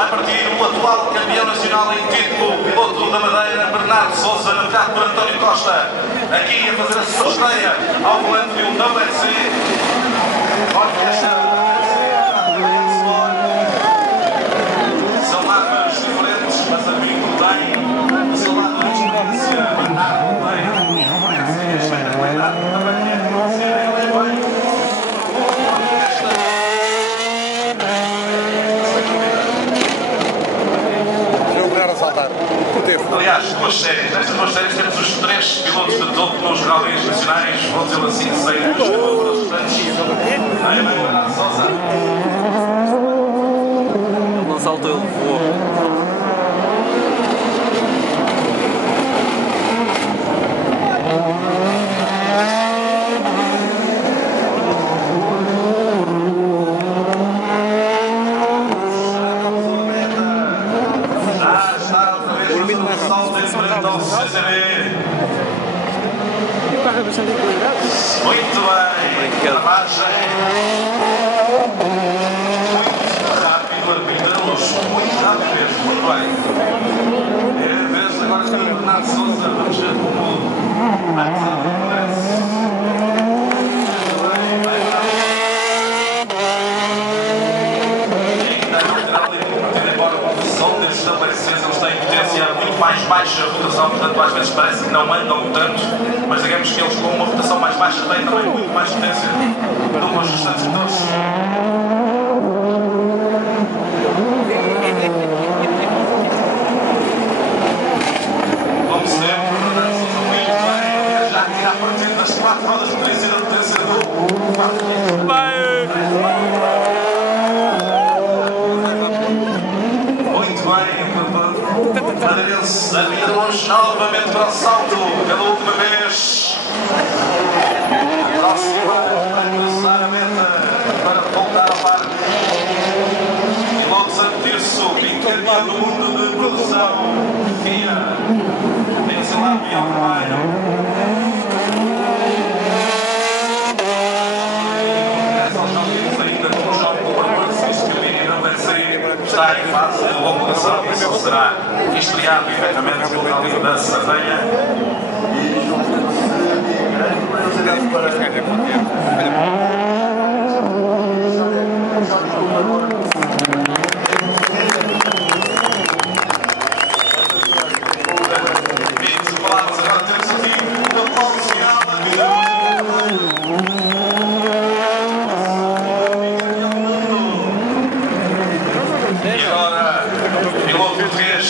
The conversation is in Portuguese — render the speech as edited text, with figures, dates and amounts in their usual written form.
vai partir o atual campeão nacional em título, piloto da Madeira, Bernardo Sousa, navegado por António Costa, aqui a fazer a sua estreia ao volante de um WRC. São mapas diferentes, mas a mim tem o seu lado de experiência. Bernardo tem experiência, espetacularidade, também é experiência. Aliás, duas séries. Nestas duas séries temos os 3 pilotos de topo nos rallies nacionais, vou dizer assim, saíram dos pilotos restantes. Aí vai Bernardo Sousa. Ele não saltou, ele voou. Muito bem, a marcha muito rápido, arbitros, muito rápido mesmo, muito bem. É a vez agora de Bernardo Sousa, vamos ver como acontece. Eles têm potência muito mais baixa rotação, portanto às vezes parece que não andam tanto, mas digamos que eles com uma rotação mais baixa têm também muito mais potência do que os restantes motores. Como sempre, muito bem, já tira a partir das 4 rodas de potência da potência do quarto. Madeirense Arbitros novamente para o salto pela última vez. Próxima a cruzar a meta para voltar ao parque. Pilotos a meter-se bicampeão do mundo de produção. Kia tem o seu lado Biel Carvalho. Está em fase de homologação e só será estreado efetivamente pelo Rally da Sardenha. Agora temos aqui o Paulo Ciala. E agora, piloto português,